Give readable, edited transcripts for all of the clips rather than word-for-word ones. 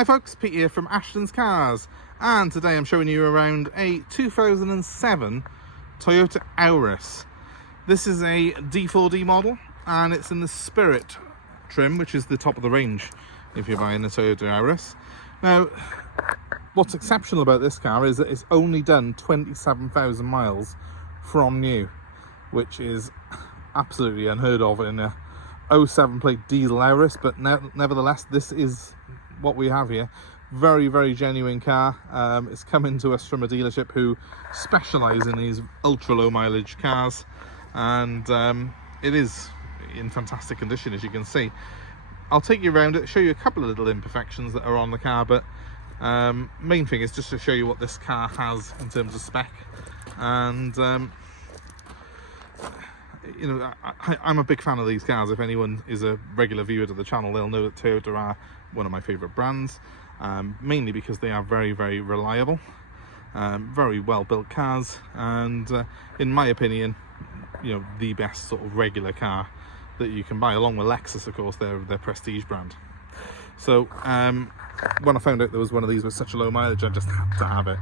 Hi folks, Pete here from Ashton's Cars, and today I'm showing you around a 2007 Toyota Auris. This is a D4D model and it's in the Spirit trim, which is the top of the range if you're buying a Toyota Auris. Now, what's exceptional about this car is that it's only done 27,000 miles from new, which is absolutely unheard of in a 07 plate diesel Auris, but nevertheless this is what we have here. Very genuine car. It's coming to us from a dealership who specialise in these ultra low mileage cars, and it is in fantastic condition, as you can see. I'll take you around it, show you a couple of little imperfections that are on the car, but main thing is just to show you what this car has in terms of spec. And you know, I'm a big fan of these cars. If anyone is a regular viewer to the channel, they'll know that Toyota are one of my favourite brands, mainly because they are very reliable, very well built cars, and in my opinion, you know, the best sort of regular car that you can buy, along with Lexus, of course, their prestige brand. So when I found out there was one of these with such a low mileage, I just had to have it.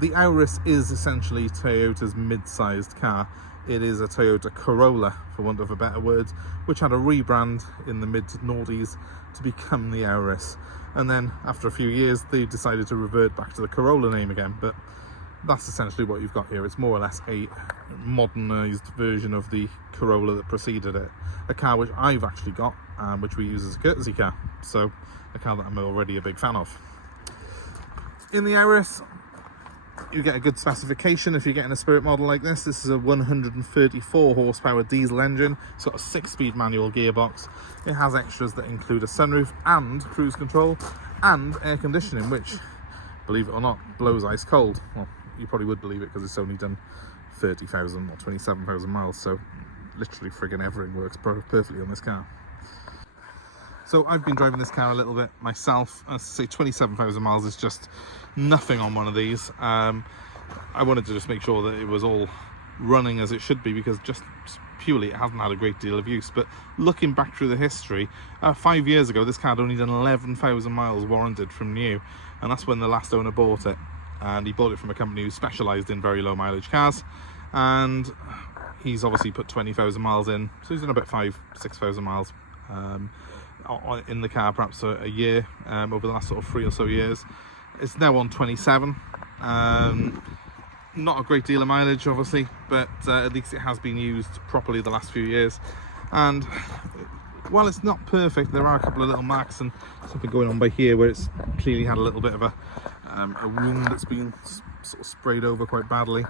The Auris is essentially Toyota's mid-sized car. It is a Toyota Corolla, for want of a better word, which had a rebrand in the mid-noughties to become the Auris. And then after a few years, they decided to revert back to the Corolla name again. But that's essentially what you've got here. It's more or less a modernised version of the Corolla that preceded it. A car which I've actually got, which we use as a courtesy car. So a car that I'm already a big fan of. In the Auris, you get a good specification if you're getting a Spirit model like this. This is a 134 horsepower diesel engine. It's got a 6-speed manual gearbox. It has extras that include a sunroof and cruise control and air conditioning, which, believe it or not, blows ice cold. Well, you probably would believe it because it's only done 30,000 or 27,000 miles, so literally friggin' everything works perfectly on this car. So I've been driving this car a little bit myself. As I say, 27,000 miles is just nothing on one of these. I wanted to just make sure that it was all running as it should be, because just purely it hasn't had a great deal of use. But looking back through the history, 5 years ago this car had only done 11,000 miles warranted from new, and that's when the last owner bought it. And he bought it from a company who specialised in very low mileage cars, and he's obviously put 20,000 miles in, so he's done about 5,000-6,000 miles in the car, perhaps a year over the last sort of 3 or so years. It's now on 27. Not a great deal of mileage obviously, but at least it has been used properly the last few years. And while it's not perfect, there are a couple of little marks and something going on by here where it's clearly had a little bit of a wound that's been sort of sprayed over quite badly.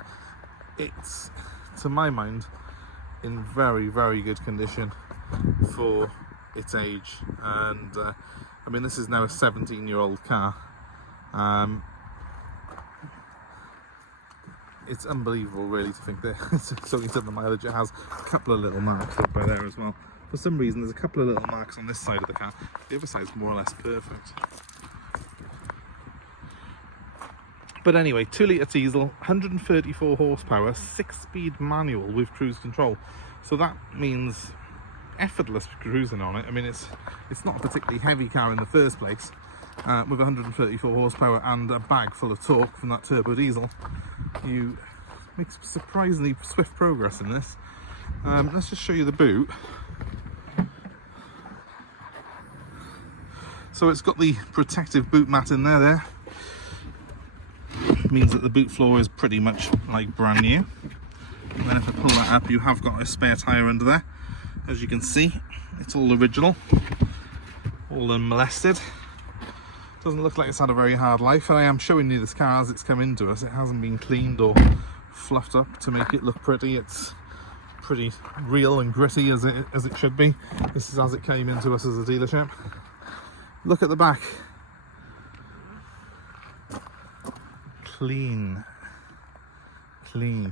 It's, to my mind, in very good condition for its age. And I mean, this is now a 17-year-old car. It's unbelievable really to think that it's only done the mileage it has. A couple of little marks up by there as well. For some reason there's a couple of little marks on this side of the car. The other side's more or less perfect. But anyway, 2 litre diesel, 134 horsepower, 6-speed manual with cruise control. So that means effortless cruising on it. I mean, it's not a particularly heavy car in the first place, with 134 horsepower and a bag full of torque from that turbodiesel. You make surprisingly swift progress in this. Let's just show you the boot. So it's got the protective boot mat in there. It means that the boot floor is pretty much like brand new. And then if I pull that up, you have got a spare tyre under there. As you can see, it's all original, all unmolested. Doesn't look like it's had a very hard life. I am showing you this car as it's come into us. It hasn't been cleaned or fluffed up to make it look pretty. It's pretty real and gritty as it should be. This is as it came into us as a dealership. Look at the back. Clean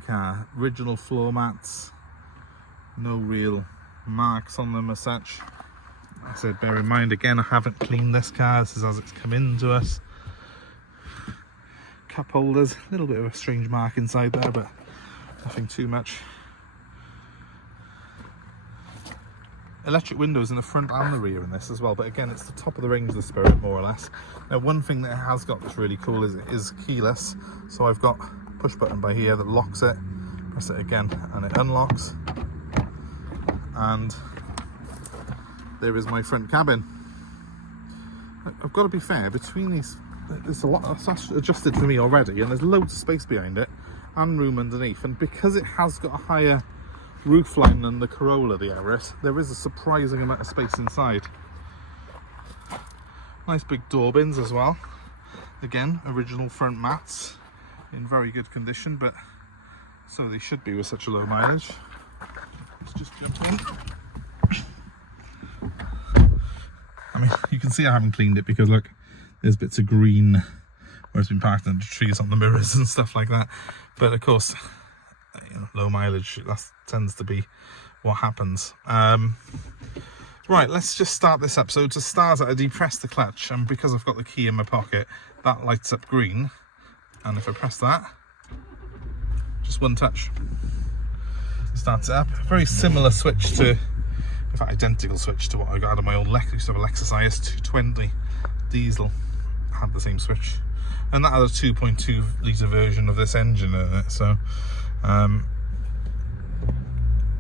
car. Original floor mats. No real marks on them as such. Like I said, bear in mind again, I haven't cleaned this car. This is as it's come into us. Cup holders, a little bit of a strange mark inside there, but nothing too much. electric windows in the front and the rear in this as well, but again, it's the top of the range of the Spirit, more or less. Now, one thing that it has got that's really cool is it is keyless, so I've got push button by here that locks it. Press it again and it unlocks, and there is my front cabin. I've got to be fair, between these, there's a lot that's adjusted for me already, and there's loads of space behind it and room underneath, and because it has got a higher roof line than the Corolla, the Auris, there is a surprising amount of space inside. Nice big door bins as well. Again, original front mats in very good condition, but so they should be with such a low mileage. Let's just jump in. I mean, you can see I haven't cleaned it because look, there's bits of green where it's been parked under trees on the mirrors and stuff like that. But of course, you know, low mileage, that tends to be what happens. Right, let's just start this up. So to start it, I depress the clutch, and because I've got the key in my pocket, that lights up green. And if I press that, just one touch, starts it up. Very similar switch to, in fact, identical switch to what I got out of my old Lexus. I used to have a Lexus IS 220 diesel, had the same switch, and that had a 2.2 litre version of this engine in it. So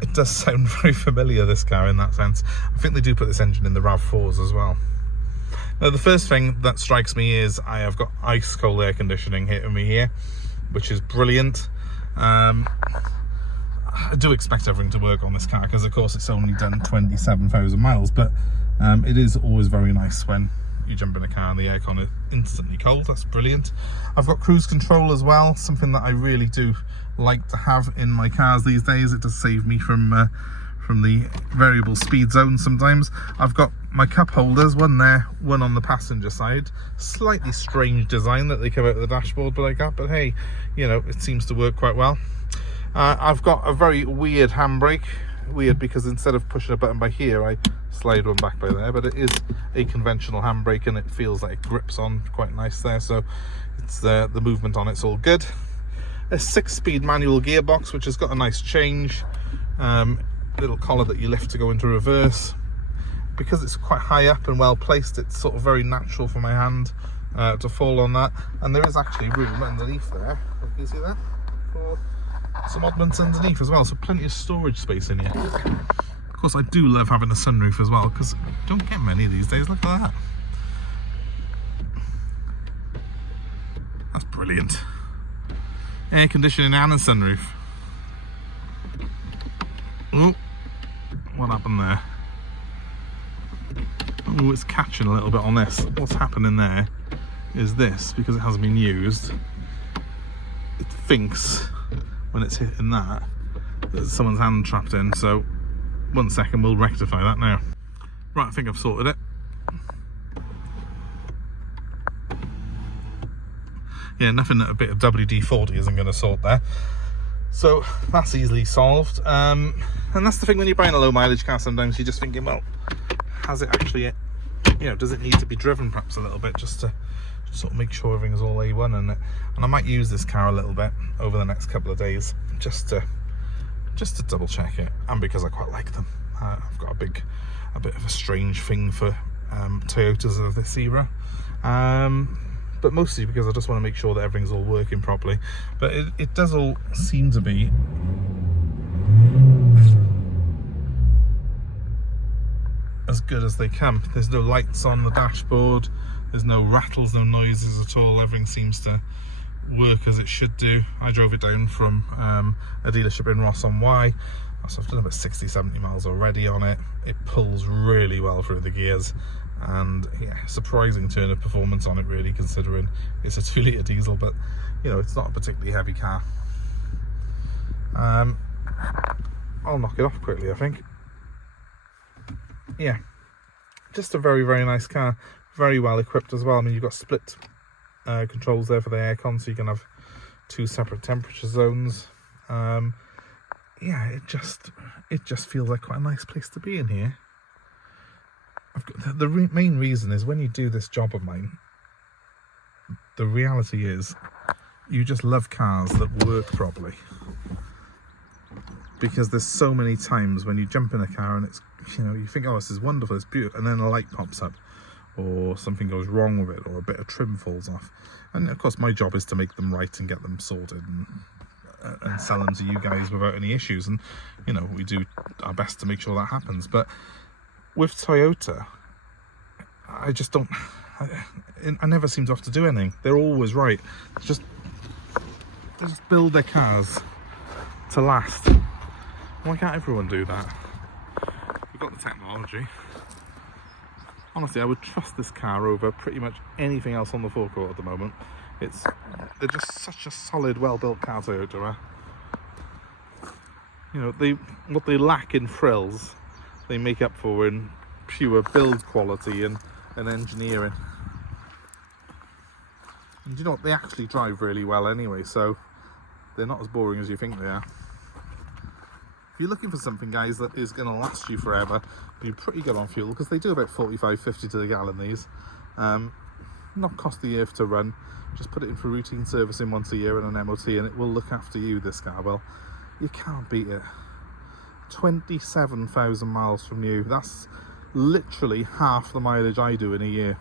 it does sound very familiar, this car, in that sense. I think they do put this engine in the RAV4s as well. Now, the first thing that strikes me is I have got ice cold air conditioning hitting me here, which is brilliant. I do expect everything to work on this car because, of course, it's only done 27,000 miles, but it is always very nice when you jump in a car and the aircon is instantly cold. That's brilliant. I've got cruise control as well, something that I really do like to have in my cars these days. It does save me from the variable speed zone sometimes. I've got my cup holders, one there, one on the passenger side. Slightly strange design that they come out of the dashboard, but hey, you know, it seems to work quite well. I've got a very weird handbrake. Weird because instead of pushing a button by here, I slide one back by there, but it is a conventional handbrake and it feels like it grips on quite nice there, so it's the movement on it's all good. A 6-speed manual gearbox, which has got a nice change, little collar that you lift to go into reverse. Because it's quite high up and well placed, it's sort of very natural for my hand to fall on that, and there is actually room underneath there. Can you see that? For some oddments underneath as well, so plenty of storage space in here. Of course, I do love having a sunroof as well, because I don't get many these days. Look at that. That's brilliant. Air conditioning and a sunroof. Oh, what happened there? Oh, it's catching a little bit on this. What's happening there is this, because it hasn't been used, it thinks when it's hitting that there's someone's hand trapped in. So 1 second, we'll rectify that now. Right, I think I've sorted it. Yeah, nothing that a bit of WD-40 isn't going to sort there. So that's easily solved. And that's the thing when you're buying a low mileage car, sometimes you're just thinking, well, has it actually, you know, does it need to be driven perhaps a little bit just to sort of make sure everything's all A1 in it? And I might use this car a little bit over the next couple of days just to double check it, and because I quite like them. I've got a bit of a strange thing for Toyotas of this era, but mostly because I just want to make sure that everything's all working properly. But it does all seem to be as good as they come. There's no lights on the dashboard, there's no rattles, no noises at all. Everything seems to work as it should do. I drove it down from a dealership in Ross on Wye, so I've done about 60-70 miles already on it. It pulls really well through the gears, and yeah, surprising turn of performance on it really, considering it's a 2-litre diesel, but you know, it's not a particularly heavy car. I'll knock it off quickly, I think. Yeah, just a very, very nice car, very well equipped as well. I mean, you've got split controls there for the aircon, so you can have 2 separate temperature zones. Yeah, it just feels like quite a nice place to be in here. The main reason is when you do this job of mine, the reality is you just love cars that work properly, because there's so many times when you jump in a car and it's you know, you think, oh, this is wonderful, it's beautiful, and then a light pops up, or something goes wrong with it, or a bit of trim falls off. And of course my job is to make them right and get them sorted and sell them to you guys without any issues, and you know, we do our best to make sure that happens. But with Toyota, I just don't, I never seem to have to do anything. They're always right. They just build their cars to last. Why can't everyone do that? We've got the technology. Honestly, I would trust this car over pretty much anything else on the forecourt at the moment. They're just such a solid, well-built car, Toyota are. You know, what they lack in frills, they make up for in pure build quality and engineering. And you know what? They actually drive really well anyway, so they're not as boring as you think they are. If you're looking for something, guys, that is going to last you forever, be pretty good on fuel, because they do about 45-50 to the gallon, these. Not cost the earth to run. Just put it in for routine servicing once a year and an MOT, and it will look after you, this car. Well, you can't beat it. 27,000 miles from you. That's literally half the mileage I do in a year.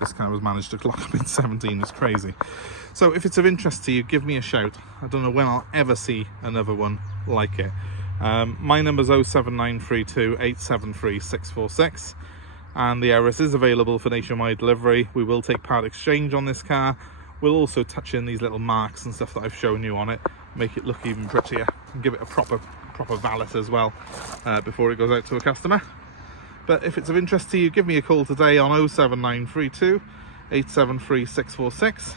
This car has managed to clock up in 17. It's crazy. So if it's of interest to you, give me a shout. I don't know when I'll ever see another one like it. My number's 07932 873 646, and the Auris is available for nationwide delivery. We will take part exchange on this car. We'll also touch in these little marks and stuff that I've shown you on it, make it look even prettier, and give it a proper valet as well before it goes out to a customer. But if it's of interest to you, give me a call today on 07932 873 646,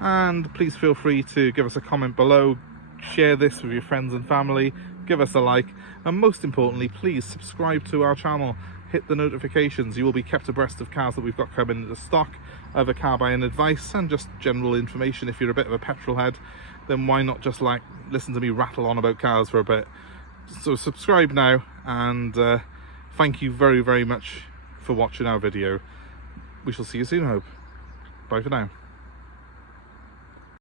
and please feel free to give us a comment below, share this with your friends and family, give us a like, and most importantly, please subscribe to our channel, hit the notifications. You will be kept abreast of cars that we've got coming into stock, other car buying advice, and just general information. If you're a bit of a petrol head, then why not just like listen to me rattle on about cars for a bit? So subscribe now, and thank you very, very much for watching our video. We shall see you soon, I hope. Bye for now.